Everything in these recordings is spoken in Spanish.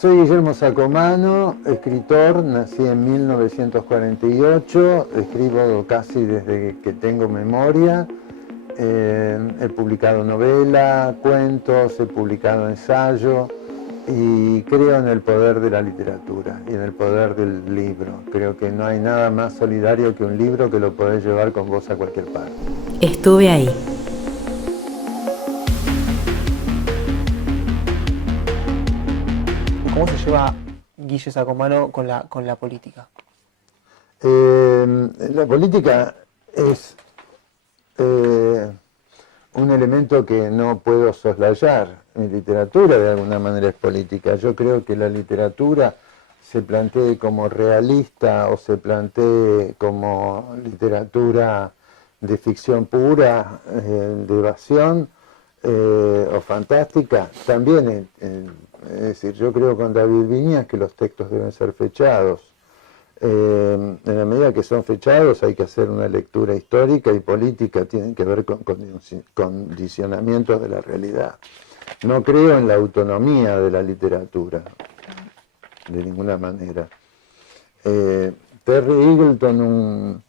Soy Guillermo Sacomano, escritor, nací en 1948, escribo casi desde que tengo memoria. He publicado novela, cuentos, he publicado ensayo y creo en el poder de la literatura y en el poder del libro. Creo que no hay nada más solidario que un libro que lo podés llevar con vos a cualquier parte. Estuve ahí. ¿Cómo se lleva Guille Sacomano con la política? La política es un elemento que no puedo soslayar. Mi literatura de alguna manera es política. Yo creo que la literatura se plantee como realista o se plantee como literatura de ficción pura, de evasión o fantástica, también es decir, yo creo con David Viñas que los textos deben ser fechados. En la medida que son fechados hay que hacer una lectura histórica y política, tienen que ver con condicionamientos de la realidad. No creo en la autonomía de la literatura, de ninguna manera. Terry Eagleton,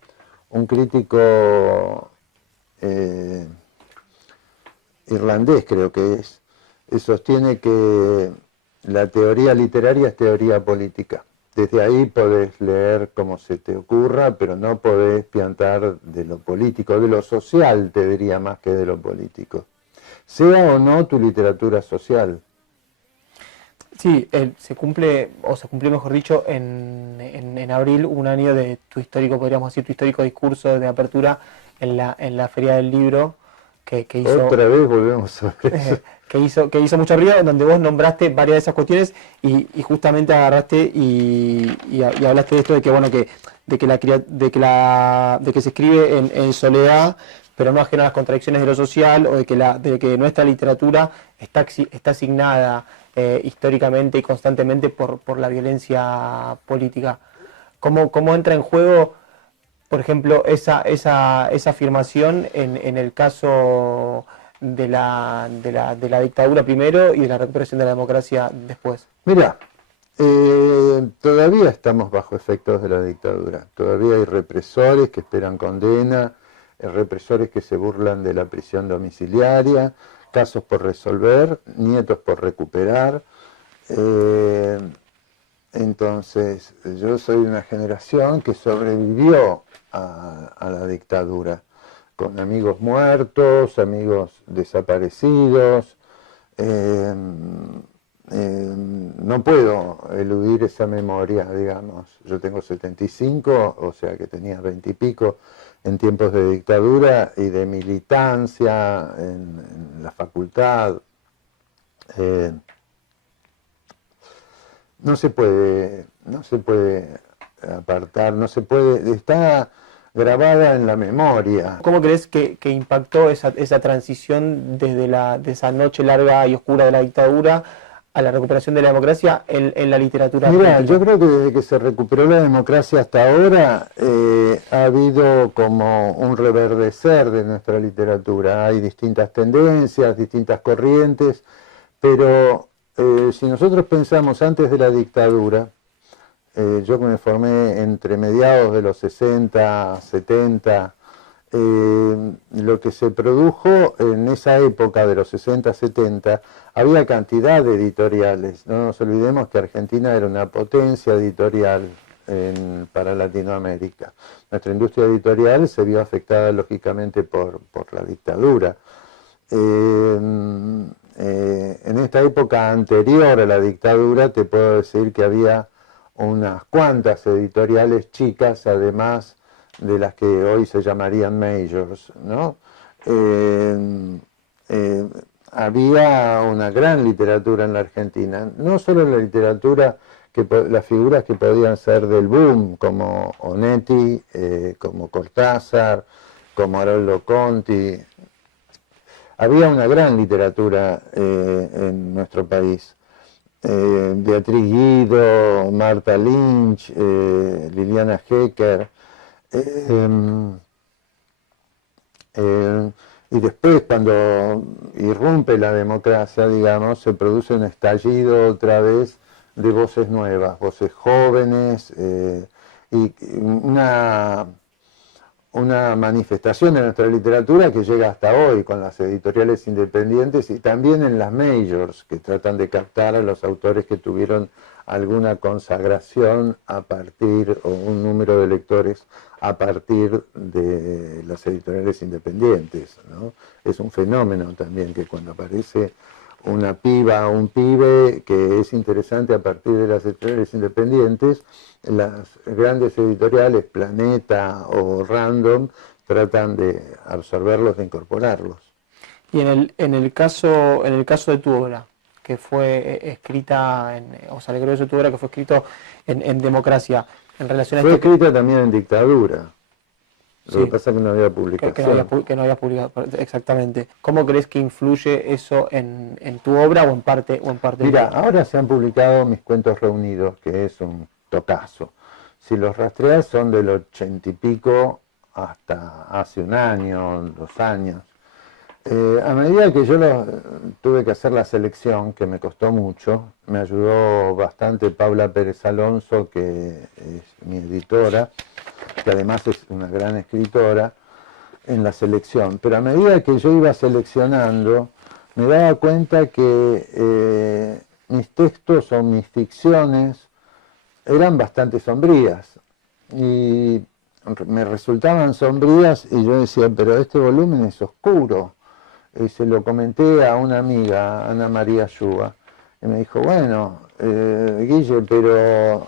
un crítico irlandés creo que es, sostiene que la teoría literaria es teoría política. Desde ahí podés leer como se te ocurra, pero no podés piantar de lo político, de lo social te diría más que de lo político. Sea o no tu literatura social. Sí, se cumplió mejor dicho, en abril, un año de tu histórico, podríamos decir, tu histórico discurso de apertura en la Feria del Libro que hizo... Otra vez volvemos sobre eso. Que hizo mucho ruido, en donde vos nombraste varias de esas cuestiones y justamente agarraste y hablaste de esto de que bueno de que se escribe en soledad, pero no ajeno a las contradicciones de lo social, o de que nuestra literatura está asignada históricamente y constantemente por la violencia política. ¿Cómo entra en juego, por ejemplo, esa afirmación en el caso de la dictadura primero y de la recuperación de la democracia después? Mira, todavía estamos bajo efectos de la dictadura. Todavía hay represores que esperan condena, represores que se burlan de la prisión domiciliaria, casos por resolver, nietos por recuperar. Entonces, yo soy una generación que sobrevivió a la dictadura, con amigos muertos, amigos desaparecidos. No puedo eludir esa memoria, digamos. Yo tengo 75, o sea que tenía 20 y pico en tiempos de dictadura y de militancia en la facultad. No se puede apartar, no se puede, está grabada en la memoria. ¿Cómo crees que impactó esa transición de esa noche larga y oscura de la dictadura a la recuperación de la democracia en la literatura? Mira, yo creo que desde que se recuperó la democracia hasta ahora ha habido como un reverdecer de nuestra literatura. Hay distintas tendencias, distintas corrientes, pero si nosotros pensamos antes de la dictadura, yo que me formé entre mediados de los 60, 70, lo que se produjo en esa época de los 60, 70, había cantidad de editoriales. No nos olvidemos que Argentina era una potencia editorial para Latinoamérica. Nuestra industria editorial se vio afectada lógicamente por la dictadura. En esta época anterior a la dictadura te puedo decir que había unas cuantas editoriales chicas, además de las que hoy se llamarían majors, ¿no? Había una gran literatura en la Argentina, no solo la literatura, las figuras que podían ser del boom, como Onetti, como Cortázar, como Haroldo Conti. Había una gran literatura en nuestro país. Beatriz Guido, Marta Lynch, Liliana Hecker. Y después, cuando irrumpe la democracia, digamos, se produce un estallido otra vez de voces nuevas, voces jóvenes, y una manifestación de nuestra literatura que llega hasta hoy con las editoriales independientes y también en las majors, que tratan de captar a los autores que tuvieron alguna consagración a partir, o un número de lectores a partir de las editoriales independientes, ¿no? Es un fenómeno también que cuando aparece una piba o un pibe que es interesante a partir de las editoriales independientes, las grandes editoriales, Planeta o Random, tratan de absorberlos, de incorporarlos. Y en el caso de tu obra, que fue escrita, o sea, el grueso de tu obra que fue escrito en democracia, en relación a fue escrita también en dictadura. Lo sí, que pasa es que no había publicación. que no había publicado, exactamente. ¿Cómo crees que influye eso en tu obra o en parte? Mira, ahora se han publicado mis cuentos reunidos, que es un tocazo. Si los rastreas son del 80 y pico hasta hace un año, 2 años. A medida que yo tuve que hacer la selección, que me costó mucho, me ayudó bastante Paula Pérez Alonso, que es mi editora, que además es una gran escritora, en la selección. Pero a medida que yo iba seleccionando, me daba cuenta que mis textos o mis ficciones eran bastante sombrías. Y me resultaban sombrías y yo decía, pero este volumen es oscuro. Y se lo comenté a una amiga, Ana María Yuba, y me dijo, bueno, Guille, pero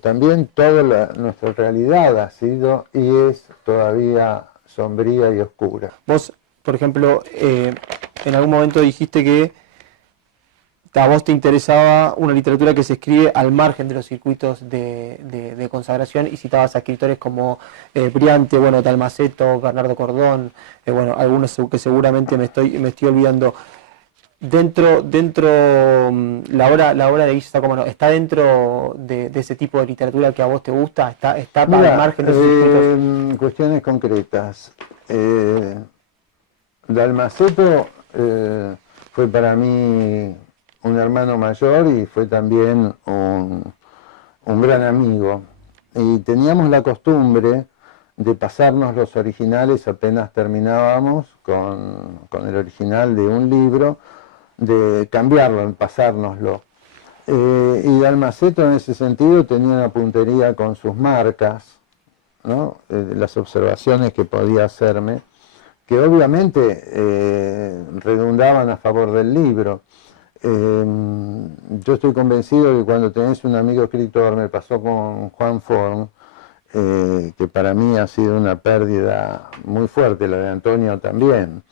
también toda nuestra realidad ha sido y es todavía sombría y oscura. Vos, por ejemplo, en algún momento dijiste que a vos te interesaba una literatura que se escribe al margen de los circuitos de consagración, y citabas a escritores como Briante, bueno, Dalmaceto, Bernardo Cordón, bueno, algunos que seguramente me estoy olvidando. La obra de Guille Sacomano, ¿está dentro de ese tipo de literatura que a vos te gusta? ¿Está al margen de esos circuitos? Cuestiones concretas. Dalmaceto fue para mí un hermano mayor y fue también un gran amigo. Y teníamos la costumbre de pasarnos los originales apenas terminábamos con el original de un libro, de cambiarlo, pasárnoslo. Y Dalmaceto en ese sentido tenía una puntería con sus marcas, ¿no? Las observaciones que podía hacerme, que obviamente redundaban a favor del libro. Yo estoy convencido que cuando tenés un amigo escritor, me pasó con Juan Forn, que para mí ha sido una pérdida muy fuerte, la de Antonio también.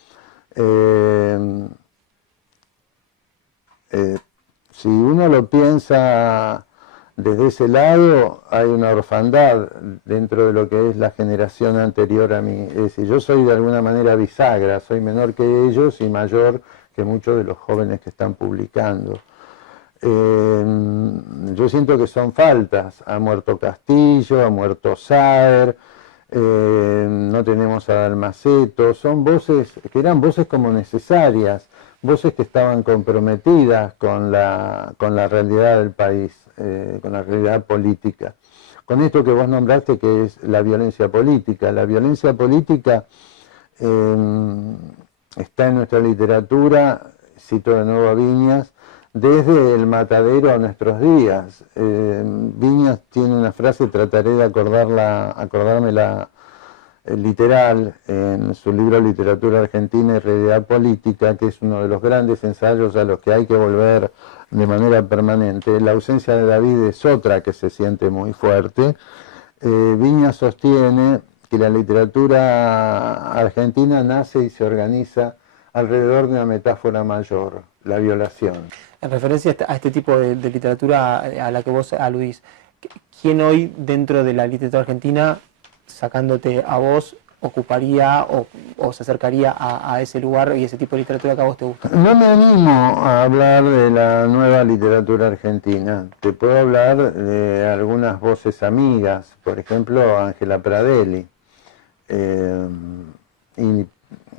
Si uno lo piensa desde ese lado, hay una orfandad dentro de lo que es la generación anterior a mí. Es decir, yo soy de alguna manera bisagra, soy menor que ellos y mayor que muchos de los jóvenes que están publicando. Yo siento que son faltas. Ha muerto Castillo, ha muerto Saer, no tenemos a Dalmaceto. Son voces que eran voces como necesarias, voces que estaban comprometidas con la realidad del país, con la realidad política. Con esto que vos nombraste, que es la violencia política. La violencia política está en nuestra literatura, cito de nuevo a Viñas, desde el matadero a nuestros días. Viñas tiene una frase, trataré de acordármela literal, en su libro Literatura Argentina y Realidad Política, que es uno de los grandes ensayos a los que hay que volver de manera permanente. La ausencia de David es otra que se siente muy fuerte. Viñas sostiene que la literatura argentina nace y se organiza alrededor de una metáfora mayor, la violación. En referencia a este tipo de literatura a la que vos aludís, ¿quién hoy dentro de la literatura argentina, sacándote a vos, ocuparía o se acercaría a ese lugar y ese tipo de literatura que a vos te gusta? No me animo a hablar de la nueva literatura argentina. Te puedo hablar de algunas voces amigas, por ejemplo, Ángela Pradelli, y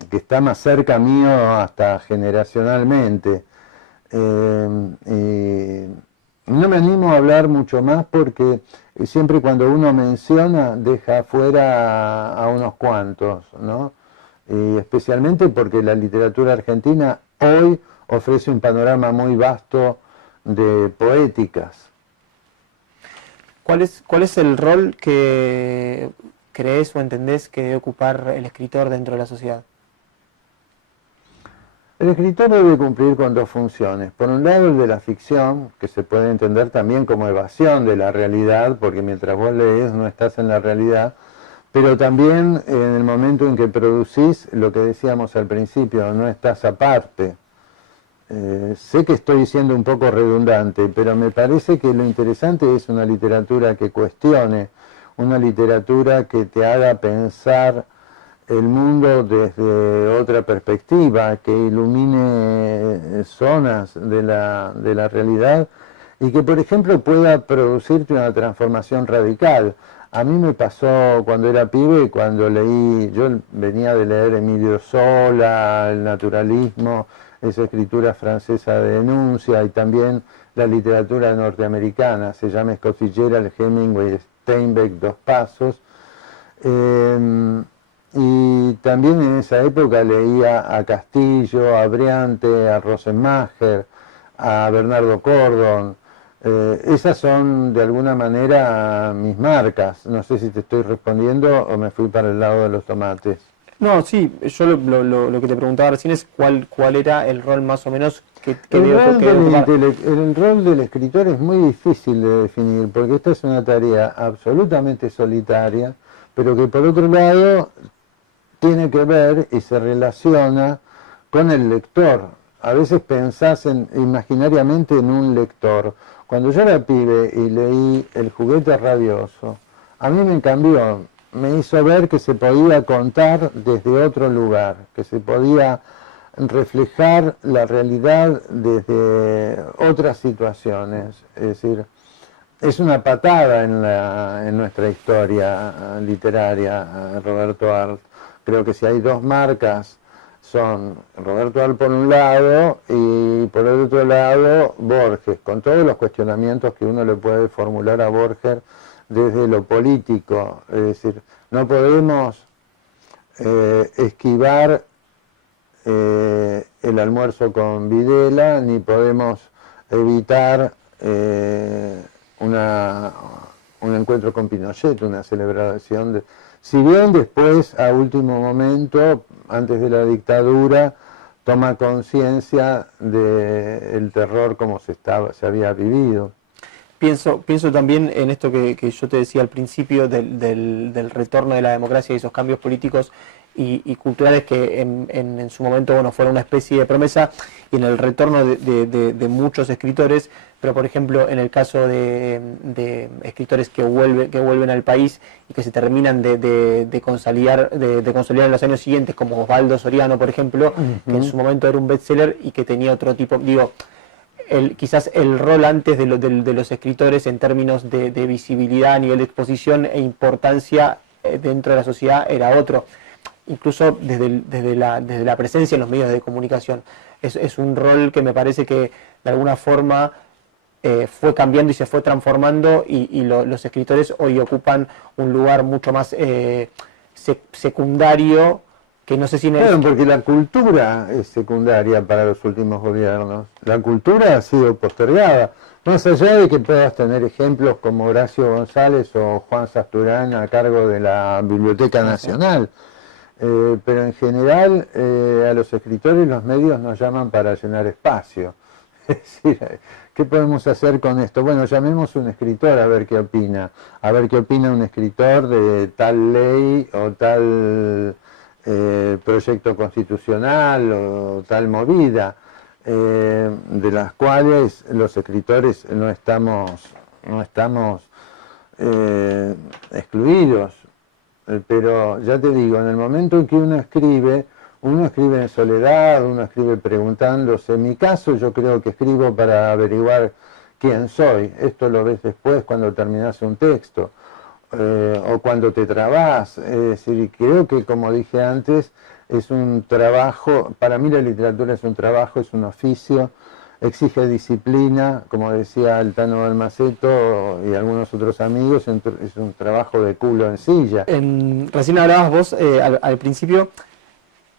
que está más cerca mío hasta generacionalmente. no me animo a hablar mucho más porque siempre cuando uno menciona deja fuera a unos cuantos, ¿no? Y especialmente porque la literatura argentina hoy ofrece un panorama muy vasto de poéticas. ¿Cuál es el rol que crees o entendés que debe ocupar el escritor dentro de la sociedad? El escritor debe cumplir con dos funciones. Por un lado, el de la ficción, que se puede entender también como evasión de la realidad, porque mientras vos lees no estás en la realidad, pero también en el momento en que producís, lo que decíamos al principio, no estás aparte. Sé que estoy siendo un poco redundante, pero me parece que lo interesante es una literatura que cuestione, una literatura que te haga pensar el mundo desde otra perspectiva, que ilumine zonas de la realidad y que, por ejemplo, pueda producirte una transformación radical. A mí me pasó cuando era pibe, cuando leí, yo venía de leer Emilio Zola, el naturalismo, esa escritura francesa de denuncia y también la literatura norteamericana, se llama Scott Fitzgerald, Hemingway, Steinbeck, Dos Pasos. Y también en esa época leía a Castillo, a Briante, a Rosenmacher, a Bernardo Cordon. Esas son de alguna manera mis marcas. No sé si te estoy respondiendo o me fui para el lado de los tomates. No, sí, yo lo que te preguntaba recién es cuál era el rol más o menos que El ocupar. el rol del escritor es muy difícil de definir, porque esta es una tarea absolutamente solitaria, pero que por otro lado tiene que ver y se relaciona con el lector. A veces pensás imaginariamente en un lector. Cuando yo era pibe y leí El juguete rabioso, a mí me cambió, me hizo ver que se podía contar desde otro lugar, que se podía reflejar la realidad desde otras situaciones. Es decir, es una patada en nuestra historia literaria, Roberto Arlt. Creo que si hay dos marcas son Roberto Arlt por un lado y por el otro lado Borges, con todos los cuestionamientos que uno le puede formular a Borges desde lo político. Es decir, no podemos esquivar el almuerzo con Videla, ni podemos evitar un encuentro con Pinochet, una celebración de... Si bien después, a último momento, antes de la dictadura, toma conciencia del terror como se había vivido. Pienso también en esto que yo te decía al principio del retorno de la democracia y esos cambios políticos y culturales que en su momento fueron una especie de promesa, y en el retorno de muchos escritores, pero por ejemplo en el caso de escritores que vuelven al país y que se terminan de consolidar en los años siguientes, como Osvaldo Soriano, por ejemplo, que en su momento era un bestseller y que tenía otro tipo, quizás el rol antes de los escritores en términos de visibilidad a nivel de exposición e importancia dentro de la sociedad era otro, incluso desde la presencia en los medios de comunicación. Es un rol que me parece que de alguna forma fue cambiando y se fue transformando, y los escritores hoy ocupan un lugar mucho más secundario, que no sé si... Claro, porque la cultura es secundaria para los últimos gobiernos. La cultura ha sido postergada. Más allá de que puedas tener ejemplos como Horacio González o Juan Sasturán a cargo de la Biblioteca Nacional. Pero en general a los escritores los medios nos llaman para llenar espacio. Es decir, ¿qué podemos hacer con esto? Bueno, llamemos a un escritor a ver qué opina. A ver qué opina un escritor de tal ley o tal... proyecto constitucional o tal movida, de las cuales los escritores no estamos excluidos, pero ya te digo, en el momento en que uno escribe en soledad, uno escribe preguntándose. En mi caso yo creo que escribo para averiguar quién soy. Esto lo ves después cuando terminas un texto. O cuando te trabás. Es decir, creo que, como dije antes, es un trabajo, para mí la literatura es un trabajo, es un oficio, exige disciplina, como decía el Tano Balmacetto y algunos otros amigos, es un trabajo de culo en silla. Recién hablabas vos al principio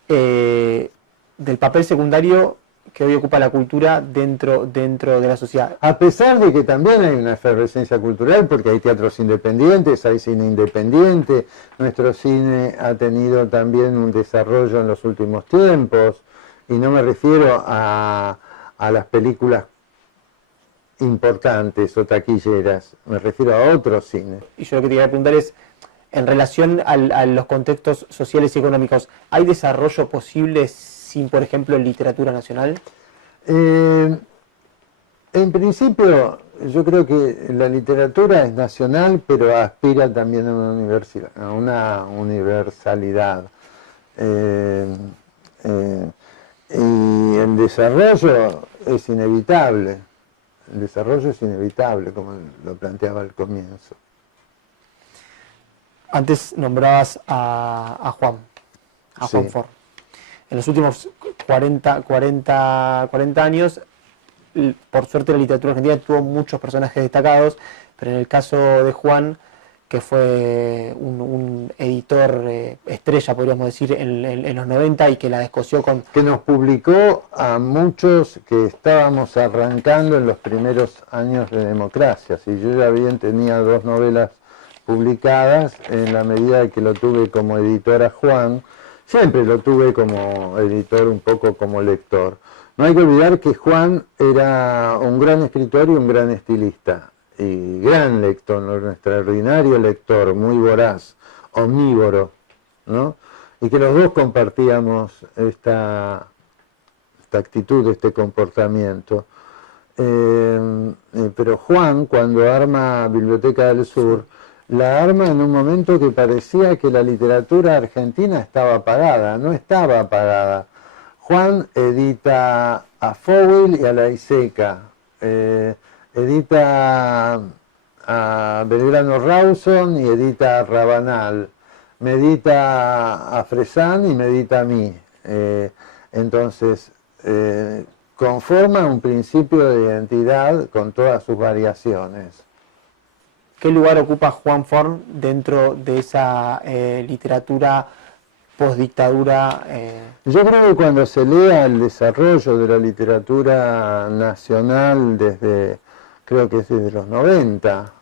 del papel secundario que hoy ocupa la cultura dentro de la sociedad. A pesar de que también hay una efervescencia cultural, porque hay teatros independientes, hay cine independiente, nuestro cine ha tenido también un desarrollo en los últimos tiempos, y no me refiero a las películas importantes o taquilleras, me refiero a otro cine. Y yo lo que te quería preguntar es, en relación a los contextos sociales y económicos, ¿hay desarrollo posible sin, por ejemplo, literatura nacional? En principio, yo creo que la literatura es nacional, pero aspira también a una universalidad. Y el desarrollo es inevitable. El desarrollo es inevitable, como lo planteaba al comienzo. Antes nombrabas a Juan Fort. En los últimos 40 años, por suerte la literatura argentina tuvo muchos personajes destacados, pero en el caso de Juan, que fue un editor estrella, podríamos decir, en los 90 y que la descosió con... Que nos publicó a muchos que estábamos arrancando en los primeros años de democracia. Si yo ya bien tenía 2 novelas publicadas, en la medida que lo tuve como editor a Juan, siempre lo tuve como editor, un poco como lector. No hay que olvidar que Juan era un gran escritor y un gran estilista, y gran lector, un extraordinario lector, muy voraz, omnívoro, ¿no? Y que los dos compartíamos esta actitud, este comportamiento. Pero Juan, cuando arma Biblioteca del Sur, la arma en un momento que parecía que la literatura argentina estaba apagada. No estaba apagada. Juan edita a Fowell y a La Iseca, edita a Belgrano Rawson y edita a Rabanal, me edita a Fresán y me edita a mí. Entonces, conforma un principio de identidad con todas sus variaciones. ¿Qué lugar ocupa Juan Fort dentro de esa literatura postdictadura? Yo creo que cuando se lea el desarrollo de la literatura nacional creo que es desde los 90,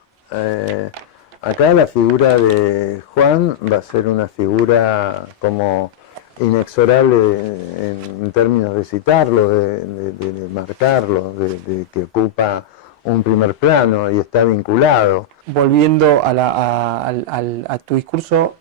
acá la figura de Juan va a ser una figura como inexorable en términos de citarlo, de marcarlo, de que ocupa un primer plano y está vinculado. Volviendo a tu discurso,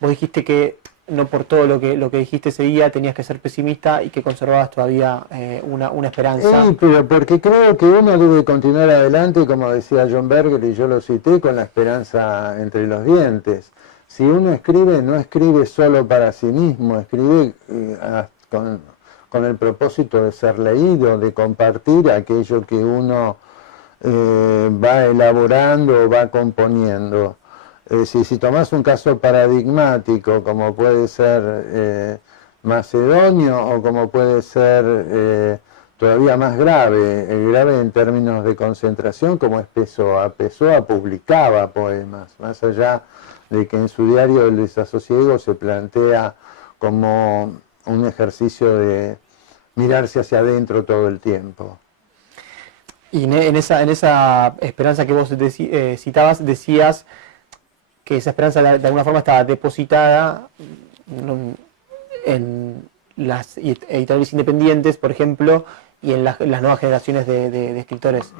vos dijiste que no por todo lo que dijiste ese día tenías que ser pesimista y que conservabas todavía una esperanza. Sí, pero porque creo que uno debe continuar adelante, como decía John Berger, y yo lo cité, con la esperanza entre los dientes. Si uno escribe, no escribe solo para sí mismo, escribe con el propósito de ser leído, de compartir aquello que uno va elaborando, va componiendo. Si tomás un caso paradigmático, como puede ser Macedonio, o como puede ser todavía más grave en términos de concentración, como es Pessoa. Pessoa publicaba poemas, más allá de que en su diario El desasosiego se plantea como un ejercicio de mirarse hacia adentro todo el tiempo. Y en esa esperanza que vos citabas, decías que esa esperanza de alguna forma estaba depositada en las editoriales independientes, por ejemplo, y en las nuevas generaciones de escritores.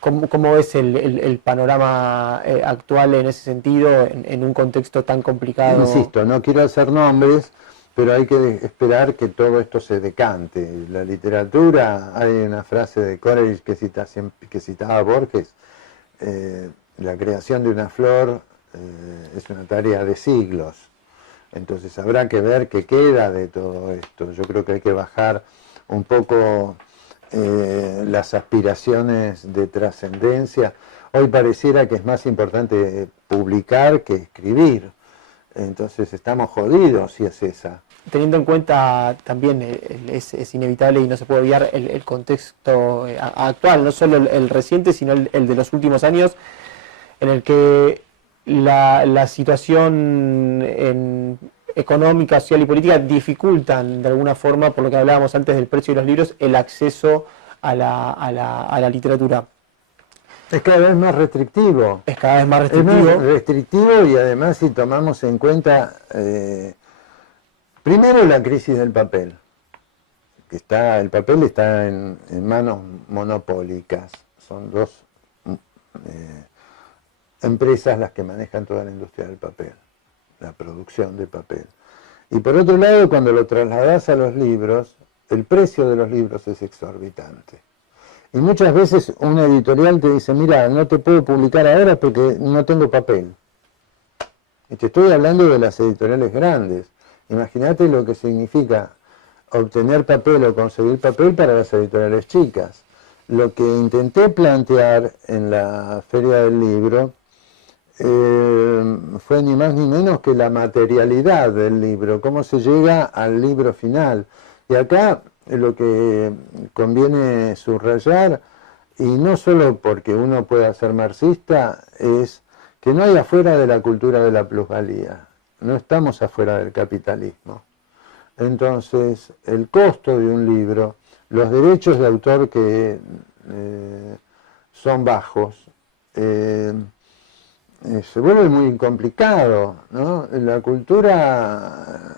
¿Cómo ves el panorama actual en ese sentido, en un contexto tan complicado? Insisto, no quiero hacer nombres, pero hay que esperar que todo esto se decante. La literatura, hay una frase de Coleridge que citaba Borges, la creación de una flor es una tarea de siglos. Entonces habrá que ver qué queda de todo esto. Yo creo que hay que bajar un poco las aspiraciones de trascendencia. Hoy pareciera que es más importante publicar que escribir. Entonces estamos jodidos si es esa. Teniendo en cuenta también, es inevitable y no se puede obviar el contexto actual, no solo el reciente, sino el de los últimos años, en el que la situación económica, social y política dificultan de alguna forma, por lo que hablábamos antes del precio de los libros, el acceso a la literatura. Es cada vez más restrictivo. Es cada vez más restrictivo. Es más restrictivo y además si tomamos en cuenta, primero la crisis del papel, que el papel está en manos monopólicas, son dos empresas las que manejan toda la industria del papel, la producción de papel. Y por otro lado, cuando lo trasladás a los libros, el precio de los libros es exorbitante. Y muchas veces una editorial te dice, mira, no te puedo publicar ahora porque no tengo papel. Y te estoy hablando de las editoriales grandes. Imagínate lo que significa obtener papel o conseguir papel para las editoriales chicas. Lo que intenté plantear en la Feria del Libro fue ni más ni menos que la materialidad del libro, cómo se llega al libro final. Y acá lo que conviene subrayar, y no solo porque uno pueda ser marxista, es que no hay afuera de la cultura de la plusvalía, no estamos afuera del capitalismo. Entonces, el costo de un libro, los derechos de autor que son bajos, se vuelve muy complicado, ¿no? La cultura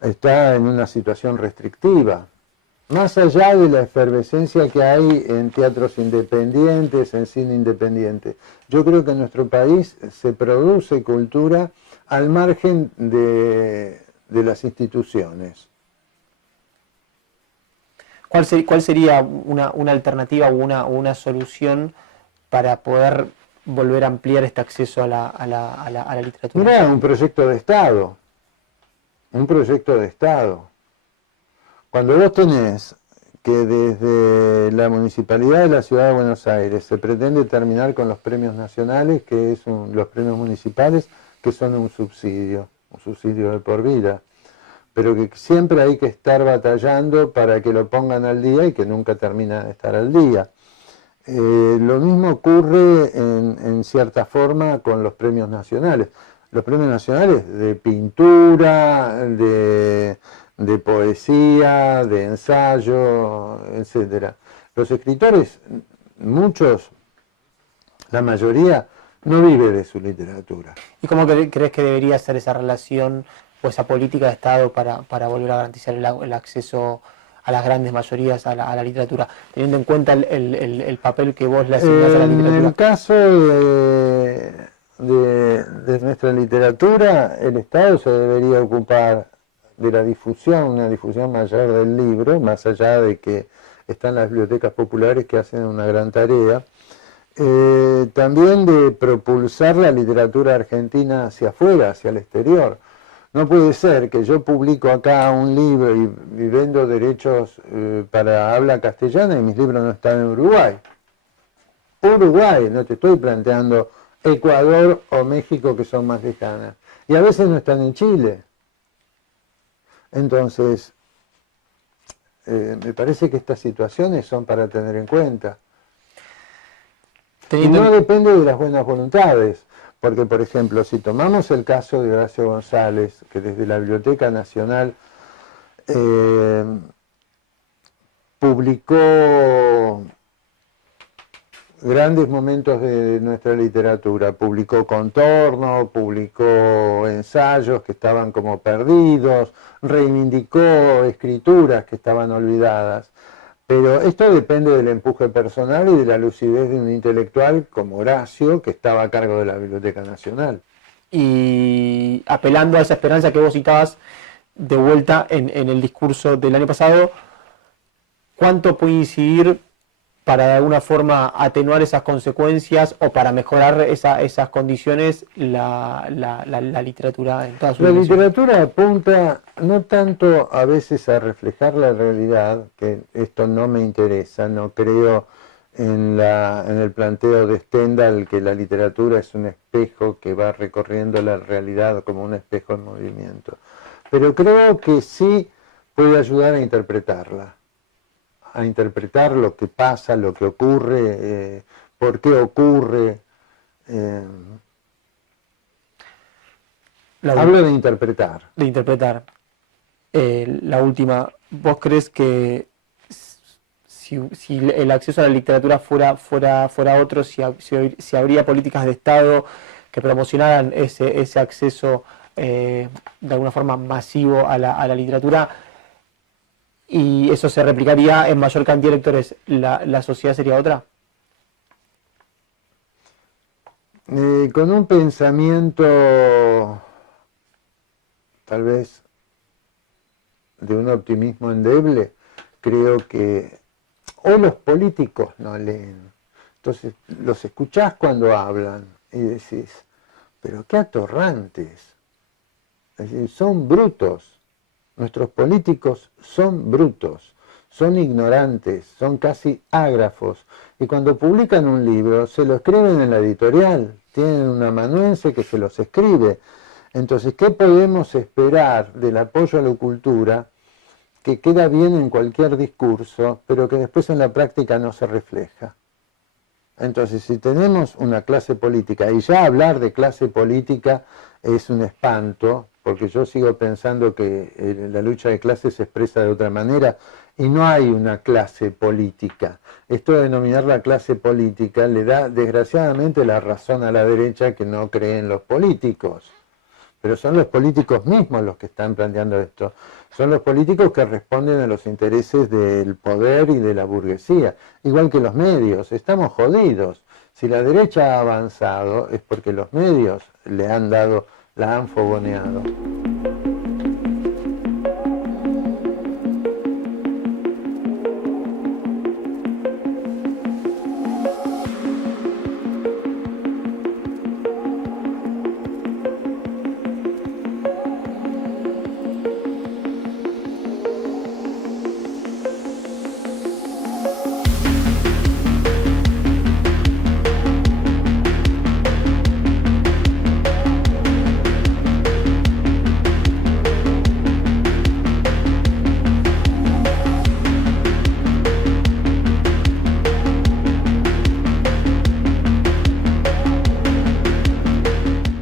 está en una situación restrictiva. Más allá de la efervescencia que hay en teatros independientes, en cine independiente, yo creo que en nuestro país se produce cultura al margen de las instituciones. ¿Cuál sería una alternativa o una solución para poder volver a ampliar este acceso a la literatura? Mirá, un proyecto de Estado. Un proyecto de Estado. Cuando vos tenés que desde la Municipalidad de la Ciudad de Buenos Aires se pretende terminar con los premios nacionales, que es los premios municipales, que son un subsidio de por vida, pero que siempre hay que estar batallando para que lo pongan al día y que nunca termina de estar al día. Lo mismo ocurre en cierta forma con los premios nacionales. Los premios nacionales de pintura, de poesía, de ensayo, etc. Los escritores, muchos, la mayoría, no vive de su literatura. ¿Y cómo crees que debería ser esa relación o esa política de Estado para volver a garantizar el acceso a las grandes mayorías a la literatura, teniendo en cuenta el papel que vos le asignás a la literatura? En el caso de nuestra literatura, el Estado se debería ocupar de la difusión, una difusión mayor del libro, más allá de que están las bibliotecas populares que hacen una gran tarea, también de propulsar la literatura argentina hacia afuera, hacia el exterior. No puede ser que yo publico acá un libro y vendo derechos para habla castellana y mis libros no están en Uruguay. Uruguay, no te estoy planteando Ecuador o México, que son más lejanas. Y a veces no están en Chile. Entonces, me parece que estas situaciones son para tener en cuenta. Y no depende de las buenas voluntades. Porque, por ejemplo, si tomamos el caso de Horacio González, que desde la Biblioteca Nacional publicó grandes momentos de nuestra literatura, publicó Contorno, publicó ensayos que estaban como perdidos, reivindicó escrituras que estaban olvidadas. Pero esto depende del empuje personal y de la lucidez de un intelectual como Horacio, que estaba a cargo de la Biblioteca Nacional. Y apelando a esa esperanza que vos citabas de vuelta en el discurso del año pasado, ¿cuánto puede incidir para de alguna forma atenuar esas consecuencias o para mejorar esas condiciones la literatura en toda su dimensión? La literatura apunta no tanto a veces a reflejar la realidad, que esto no me interesa, no creo en el planteo de Stendhal, que la literatura es un espejo que va recorriendo la realidad como un espejo en movimiento. Pero creo que sí puede ayudar a interpretarla, a interpretar lo que pasa, lo que ocurre, por qué ocurre. Hablo de interpretar. De interpretar. La última, ¿vos crees que si el acceso a la literatura fuera otro, si habría políticas de Estado que promocionaran ese acceso de alguna forma masivo a la literatura, y eso se replicaría en mayor cantidad de lectores, la sociedad sería otra? Con un pensamiento tal vez de un optimismo endeble, creo que hoy los políticos no leen. Entonces los escuchás cuando hablan y decís, pero qué atorrantes. Es decir, son brutos. Nuestros políticos son brutos, son ignorantes, son casi ágrafos. Y cuando publican un libro, se lo escriben en la editorial. Tienen un amanuense que se los escribe. Entonces, ¿qué podemos esperar del apoyo a la cultura que queda bien en cualquier discurso, pero que después en la práctica no se refleja? Entonces, si tenemos una clase política, y ya hablar de clase política es un espanto, porque yo sigo pensando que la lucha de clases se expresa de otra manera, y no hay una clase política. Esto de denominar la clase política le da desgraciadamente la razón a la derecha, que no cree en los políticos. Pero son los políticos mismos los que están planteando esto. Son los políticos que responden a los intereses del poder y de la burguesía. Igual que los medios. Estamos jodidos. Si la derecha ha avanzado es porque los medios la han fogoneado.